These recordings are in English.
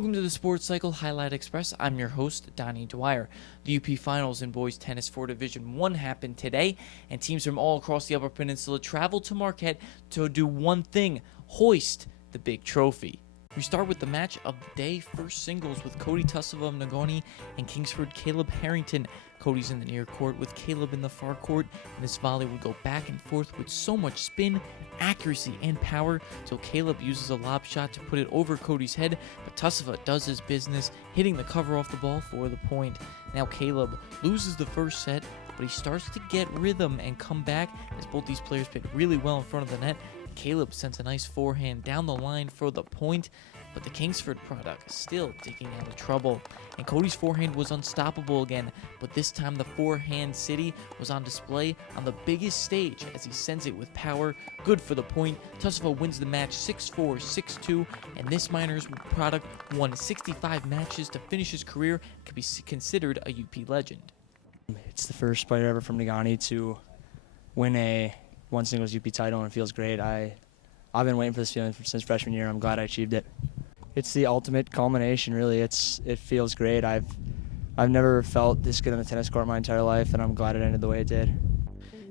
Welcome to the Sports Cycle Highlight Express. I'm your host, Donnie Dwyer. The UP Finals in boys tennis for Division 1 happened today, and teams from all across the Upper Peninsula traveled to Marquette to do one thing: hoist the big trophy. We start with the match of the day, first singles with Cody Tossava of Negaunee and Kingsford Caleb Harrington. Cody's in the near court with Caleb in the far court, and this volley would go back and forth with so much spin, accuracy, and power till Caleb uses a lob shot to put it over Cody's head, but Tossava does his business, hitting the cover off the ball for the point. Now Caleb loses the first set, but he starts to get rhythm and come back as both these players played really well in front of the net. Caleb sends a nice forehand down the line for the point, but the Kingsford product still digging out of trouble. And Cody's forehand was unstoppable again, but this time the forehand city was on display on the biggest stage as he sends it with power. Good for the point. Tossava wins the match 6-4, 6-2, and this Miners product won 65 matches to finish his career and could be considered a UP legend. It's the first player ever from Negaunee to win a one singles UP title, and it feels great. I've been waiting for this feeling since freshman year. I'm glad I achieved it. It's the ultimate culmination, really. It feels great. I've never felt this good on the tennis court my entire life, and I'm glad it ended the way it did.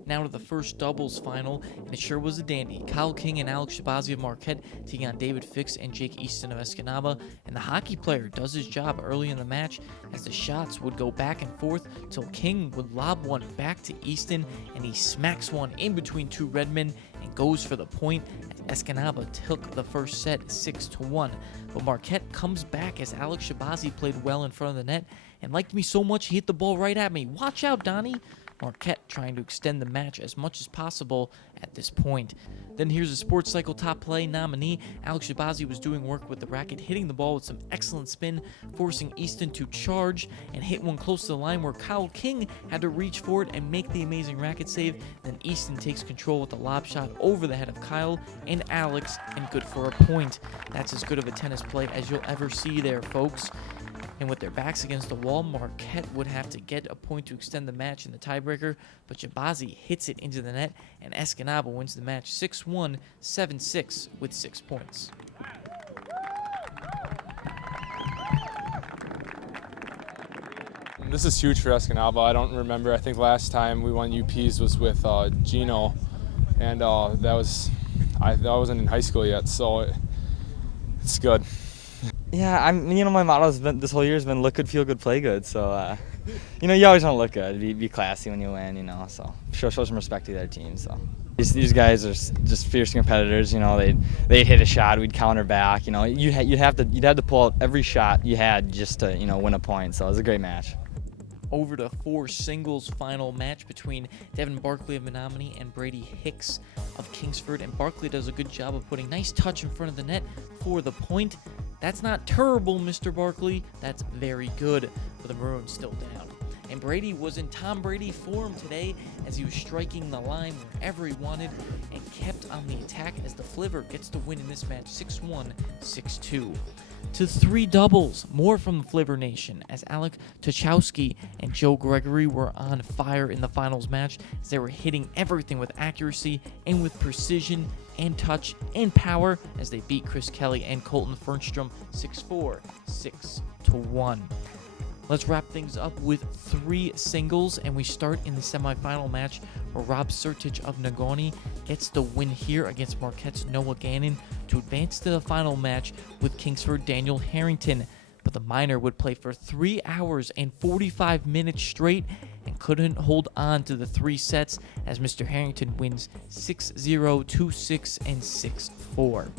Now to the first doubles final, and it sure was a dandy. Kyle King and Alex Shabazi of Marquette taking on David Fix and Jake Eastin of Escanaba, and the hockey player does his job early in the match as the shots would go back and forth till King would lob one back to Eastin, and he smacks one in between two Redmen and goes for the point as Escanaba took the first set 6-1. But Marquette comes back as Alex Shabazi played well in front of the net and liked me so much he hit the ball right at me. Watch out, Donnie! Marquette trying to extend the match as much as possible at this point. Then here's a Sports Cycle Top Play nominee. Alex Shabazi was doing work with the racket, hitting the ball with some excellent spin, forcing Eastin to charge and hit one close to the line where Kyle King had to reach for it and make the amazing racket save. Then Eastin takes control with a lob shot over the head of Kyle and Alex, and good for a point. That's as good of a tennis play as you'll ever see there, folks. And with their backs against the wall, Marquette would have to get a point to extend the match in the tiebreaker, but Shabazi hits it into the net, and Escanaba wins the match 6-1, 7-6 with 6 points. This is huge for Escnaba. I don't remember. I think last time we won UPs was with Gino, and I wasn't in high school yet, so it's good. Yeah, my motto this whole year has been look good, feel good, play good. So, you always want to look good, be classy when you win, So show some respect to their team. So these guys are just fierce competitors. They'd hit a shot, we'd counter back. You'd have to pull out every shot you had just to win a point. So it was a great match. Over to four singles final match between Devin Barkley of Menominee and Brady Hicks of Kingsford, and Barkley does a good job of putting nice touch in front of the net for the point. That's not terrible, Mr. Barkley. That's very good, but the Maroons still down. And Brady was in Tom Brady form today as he was striking the line wherever he wanted and kept on the attack as the Flivver gets the win in this match 6-1, 6-2. To three doubles, more from the Flivver Nation as Alec Tuchowski and Joe Gregory were on fire in the finals match as they were hitting everything with accuracy and with precision and touch and power as they beat Chris Kelly and Colton Fernstrom 6-4, 6-1. Let's wrap things up with three singles, and we start in the semifinal match where Rob Sertich of Negaunee gets the win here against Marquette's Noah Gannon to advance to the final match with Kingsford Daniel Harrington. But the Miner would play for 3 hours and 45 minutes straight and couldn't hold on to the three sets as Mr. Harrington wins 6-0, 2-6, and 6-4.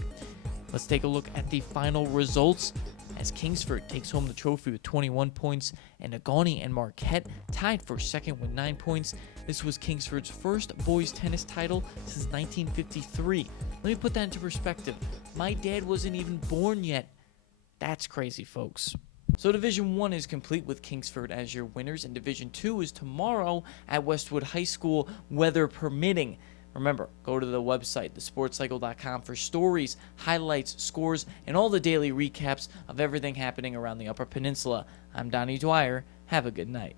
Let's take a look at the final results as Kingsford takes home the trophy with 21 points, and Negaunee and Marquette tied for second with 9 points. This was Kingsford's first boys tennis title since 1953. Let me put that into perspective. My dad wasn't even born yet. That's crazy, folks. So Division 1 is complete with Kingsford as your winners, and Division 2 is tomorrow at Westwood High School, weather permitting. Remember, go to the website, thesportscycle.com, for stories, highlights, scores, and all the daily recaps of everything happening around the Upper Peninsula. I'm Donnie Dwyer. Have a good night.